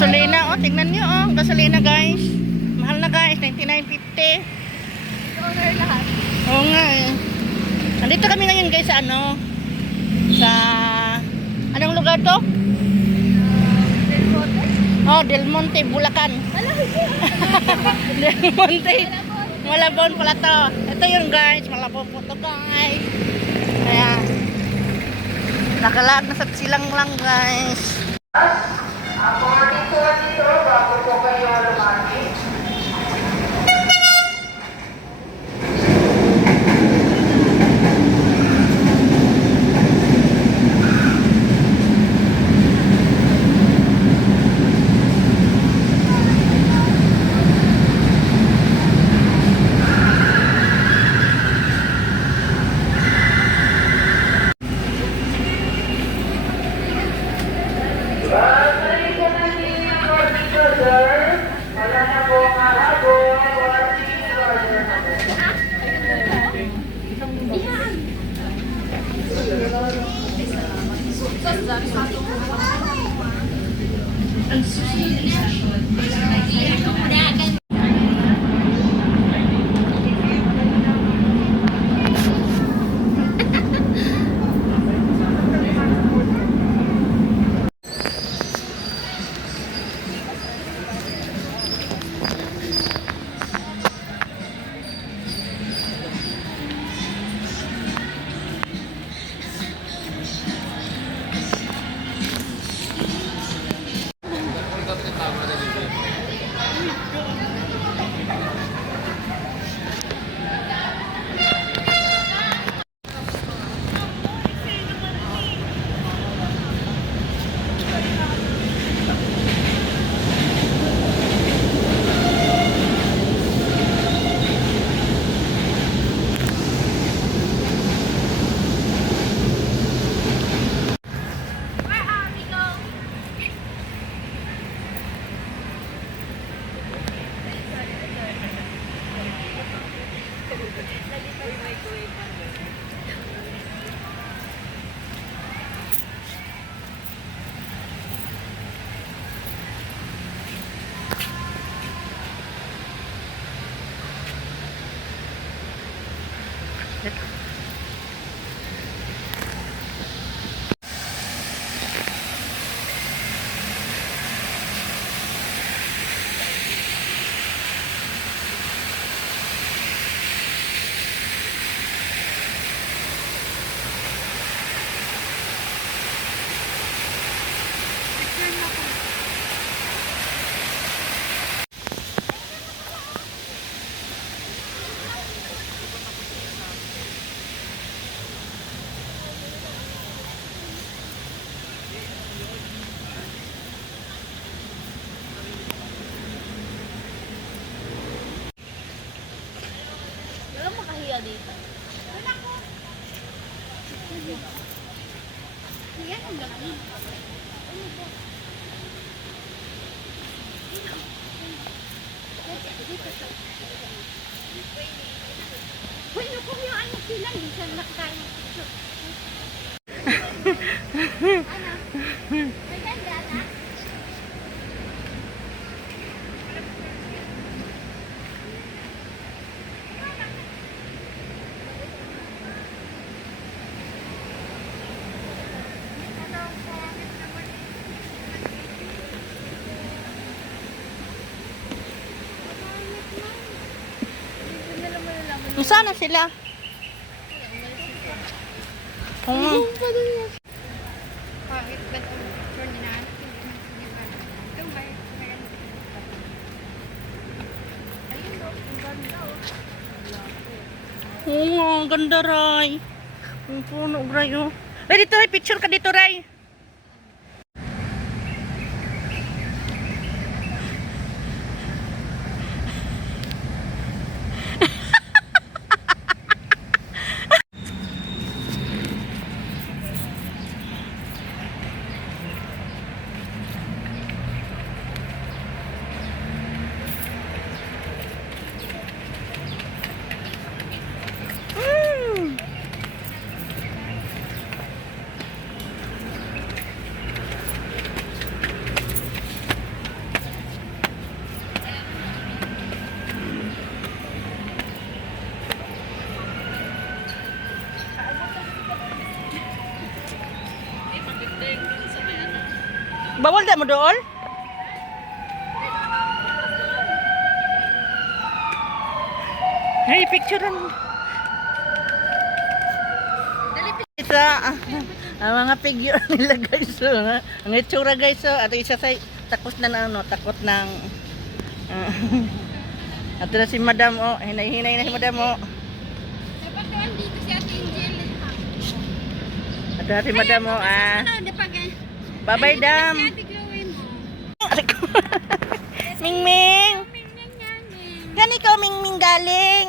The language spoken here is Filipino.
gasolina. Oh, tingnan nyo. Oh, gasolina guys. Mahal na guys. 99.50. Owner lahat. Oo nga eh. Nandito kami ngayon guys sa ano. Sa... Anong lugar to? Del Monte. Oh, Del Monte, Bulacan. Malaki siya. Del Monte. Malabon. Malabon pala to. Ito yun guys. Malabon po to guys. Kaya... Nakalag na sa silang lang guys. Ako dito, bago po kayo lumaki. Walang makahiya dito. Yan ang laki. Uy, naku yung ano sila. Minsan nakakain ng picture. Ano? Maganda na? Saan na sila? Oo. Kahit ba't ang picture nila? Ito ba? Ayun o, ang ganda o. Oo, ang ganda Ray. Ang puno Ray oh. Ray dito Ray, picture ka dito Ray. Bawal da mo dool? Hey, picturean. Isa, ang mga figure nila guys. So, ang itsura guys. So, at isa sa takot na ano, takot ng at na si madam oh, hinay-hinay na si madam oh. Dapat doon dito si Ate Angel. At na si madam oh Bye-bye dam. Si Ate Chloe mo. Ming Ming. Ming, ming, ming, ming. Gani ko Ming Ming galing.